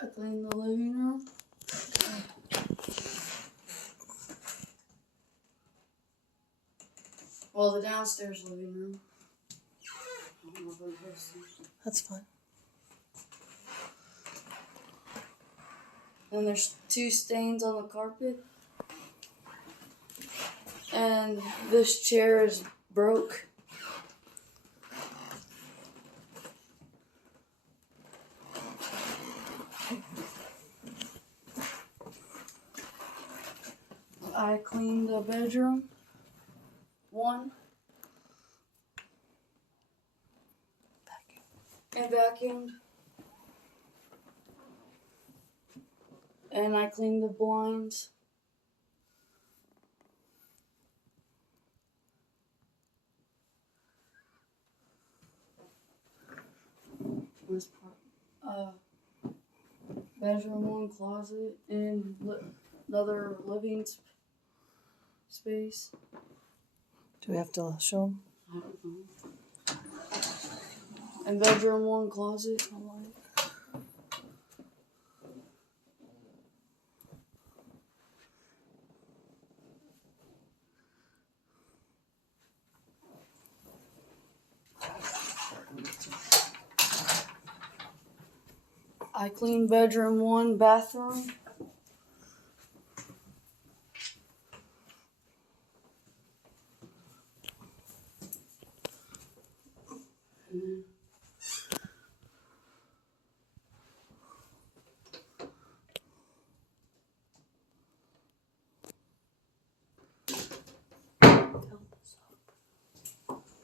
I cleaned the living room. Well, the downstairs living room. I don't know if I'm posting. That's fine. And there's 2 stains on the carpet. And this chair is broke. I cleaned the bedroom. 1. And vacuumed. And I cleaned the blinds. This part. Bedroom 1, closet, and another living space. Do we have to show them? I don't know. And bedroom 1, closet. I cleaned bedroom 1, bathroom.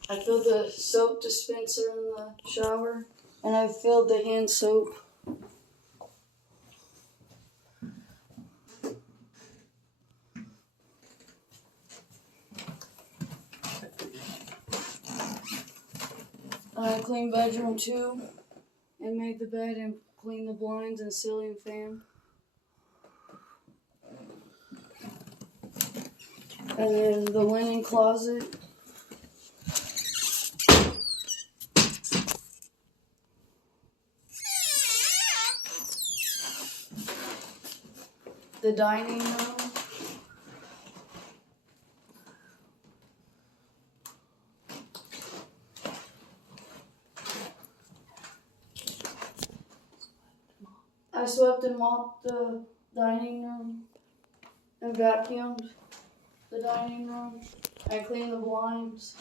I filled the soap dispenser in the shower, and I filled the hand soap. I cleaned bedroom 2 and made the bed and cleaned the blinds and ceiling fan. And then the linen closet. The dining room. I swept and mopped the dining room and vacuumed the dining room. I cleaned the blinds.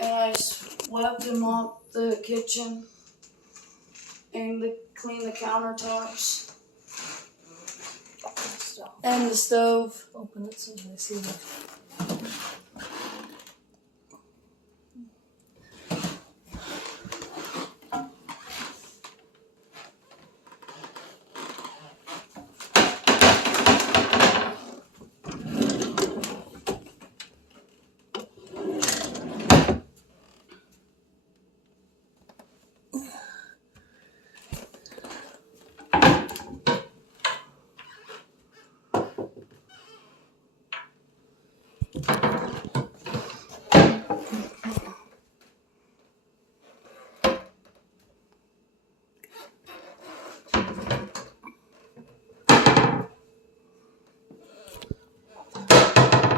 And I swept and mopped the kitchen and cleaned the countertops and the stove. Open it so they see it.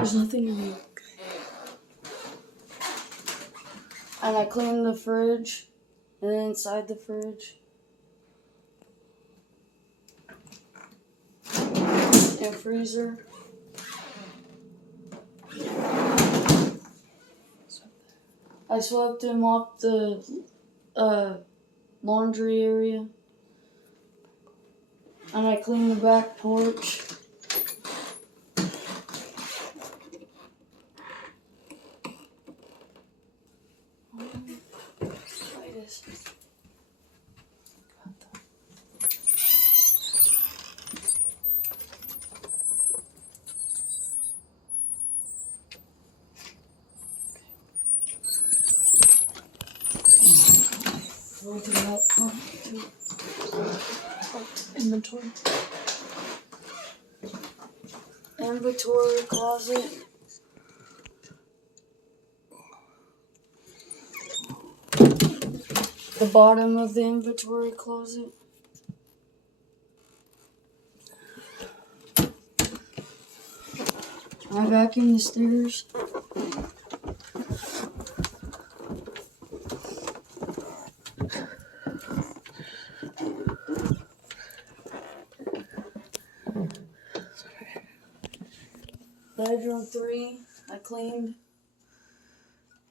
There's nothing in here. And I cleaned the fridge and inside the fridge. And freezer. I swept and mopped the laundry area. And I cleaned the back porch. Inventory. inventory closet. The bottom of the inventory closet. I vacuum the stairs. Bedroom 3, I cleaned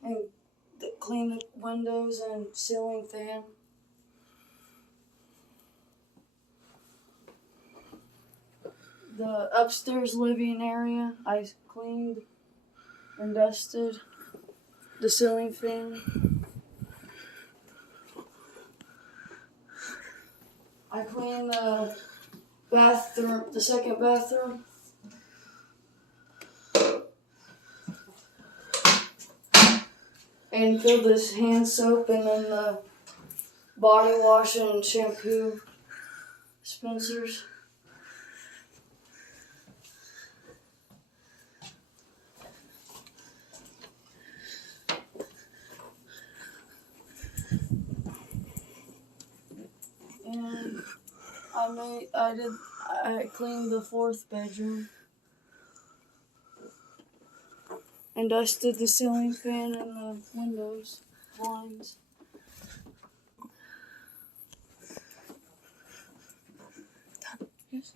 and cleaned the windows and ceiling fan. The upstairs living area, I cleaned and dusted the ceiling fan. I cleaned the bathroom, the second bathroom. And filled this hand soap and then the body wash and shampoo dispensers. And I cleaned the fourth bedroom and dusted the ceiling fan and the windows, blinds. Yes.